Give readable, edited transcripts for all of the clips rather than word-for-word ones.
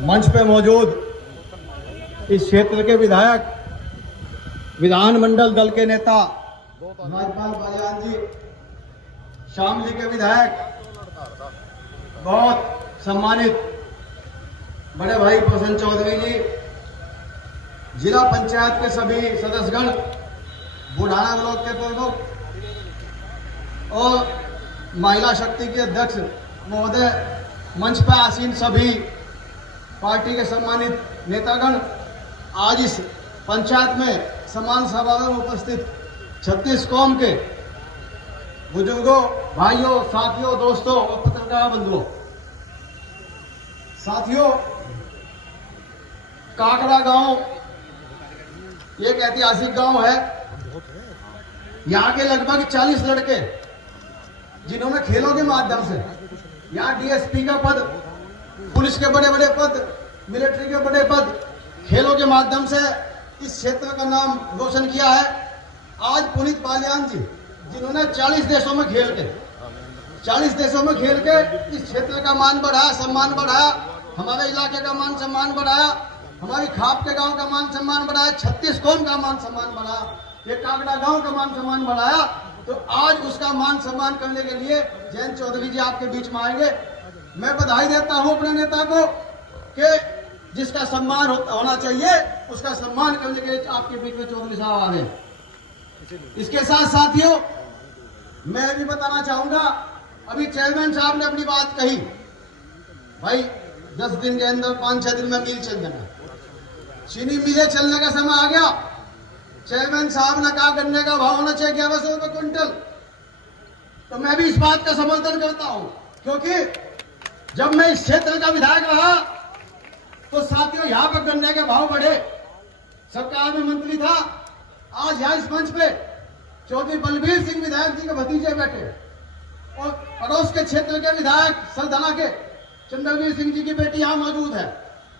मंच पे मौजूद इस क्षेत्र के विधायक, विधानमंडल दल के नेता राजपाल बालियान जी, शामली के विधायक, बहुत सम्मानित बड़े भाई प्रसन्न चौधरी जी, जिला पंचायत के सभी सदस्यगण, बुढ़ाना ब्लॉक के प्रमुख और महिला शक्ति के अध्यक्ष महोदय, मंच पर आसीन सभी पार्टी के सम्मानित नेतागण, आज इस पंचायत में सम्मान समारोह में उपस्थित 36 कौम के बुजुर्गों, भाइयों, साथियों, दोस्तों और पत्रकार बंधुओं, साथियों, काकड़ा गांव एक ऐतिहासिक गांव है। यहाँ के लगभग 40 लड़के जिन्होंने खेलों के माध्यम से यहाँ डीएसपी का पद, पुलिस के बड़े बड़े पद, मिलिट्री के बड़े पद, खेलों के माध्यम से इस क्षेत्र का नाम रोशन किया है। आज पुनीत बालियान जी, जिन्होंने 40 देशों में खेल के इस क्षेत्र का मान बढ़ाया, सम्मान बढ़ाया, हमारे इलाके का मान सम्मान बढ़ाया, हमारी खाप के गांव का मान सम्मान बढ़ाया, 36 कौम का मान सम्मान बढ़ाया, ये काकड़ा गांव का मान सम्मान बढ़ाया। तो आज उसका मान सम्मान करने के लिए जयंत चौधरी जी आपके बीच में आएंगे। मैं बधाई देता हूं अपने नेता को कि जिसका सम्मान होना चाहिए उसका सम्मान करने के लिए आपके बीच में चौधरी साहब आ गए। इसके साथ साथियों, मैं भी बताना चाहूंगा, अभी चेयरमैन साहब ने अपनी बात कही, भाई 10 दिन के अंदर 5-6 दिन में मिल चल जाना, चीनी मिले चलने का समय आ गया। चेयरमैन साहब ने कहा गन्ने का भाव होना चाहिए 1100 रुपए क्विंटल, तो मैं भी इस बात का समर्थन करता हूं, क्योंकि जब मैं इस क्षेत्र का विधायक रहा तो साथियों यहाँ पर गन्ने के भाव बढ़े, सरकार में मंत्री था। आज यहाँ इस मंच पे चौधरी बलबीर सिंह विधायक जी के भतीजे बैठे और पड़ोस के क्षेत्र के विधायक सरधना के चंद्रवीर सिंह जी की बेटी यहाँ मौजूद है।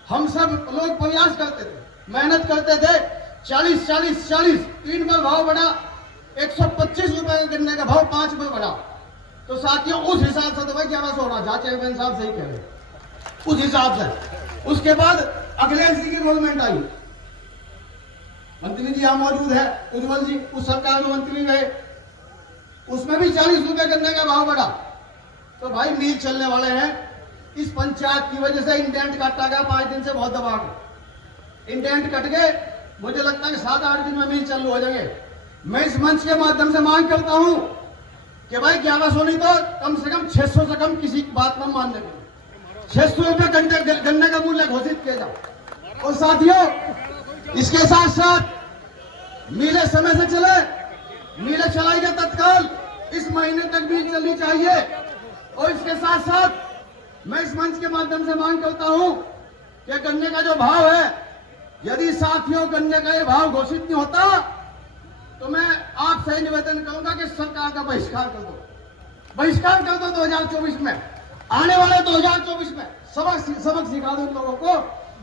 हम सब लोग प्रयास करते थे, मेहनत करते थे। 40 3 बार भाव बढ़ा, 125 रुपए गन्ने का भाव 5 बार बढ़ा। तो साथियों उस हिसाब से तो भाई 1100 होना, जहाँ चेयरमैन साहब सही कह रहे, उस हिसाब से। उसके बाद अखिलेश जी की गवर्नमेंट आई, मंत्री जी यहाँ मौजूद है, उज्जवल जी उस सरकार में मंत्री रहे, उसमें भी 40 रुपए गन्ने का भाव बढ़ा। तो भाई मील चलने वाले हैं। इस पंचायत की वजह से इंडेंट काटा गया, 5 दिन से बहुत दबाव, इंडेंट कट गए। मुझे लगता है कि 7-8 दिन में मील चालू हो जाएंगे। मैं इस मंच के माध्यम से मांग करता हूं कि भाई 1100 नहीं तो कम से कम 600 से कम किसी बात में मानने को 600 रुपए गन्ने का मूल्य घोषित किया जाए। और साथियों, इसके साथ साथ मिले समय से चले, मिले चलाई गए तत्काल, इस महीने तक मिल चलनी चाहिए। और इसके साथ साथ मैं इस मंच के माध्यम से मांग करता हूं कि गन्ने का जो भाव है, यदि साथियों गन्ने का ये भाव घोषित नहीं होता तो मैं आपसे निवेदन करूंगा कि सरकार का बहिष्कार कर दो 2024 में, आने वाले 2024 में सबक सिखा दो लोगों को।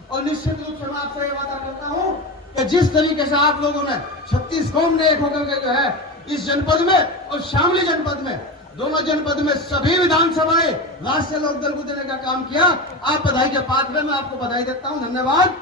और निश्चित रूप से मैं आपसे ये वादा करता हूं कि जिस तरीके से आप लोगों ने 36 कौम ने एक होकर के जो है इस जनपद में और शामली जनपद में, दोनों जनपद में सभी विधानसभाएं राष्ट्रीय लोकदल को देने का काम किया, आप बधाई के पात्र हैं। मैं आपको बधाई देता हूं। धन्यवाद।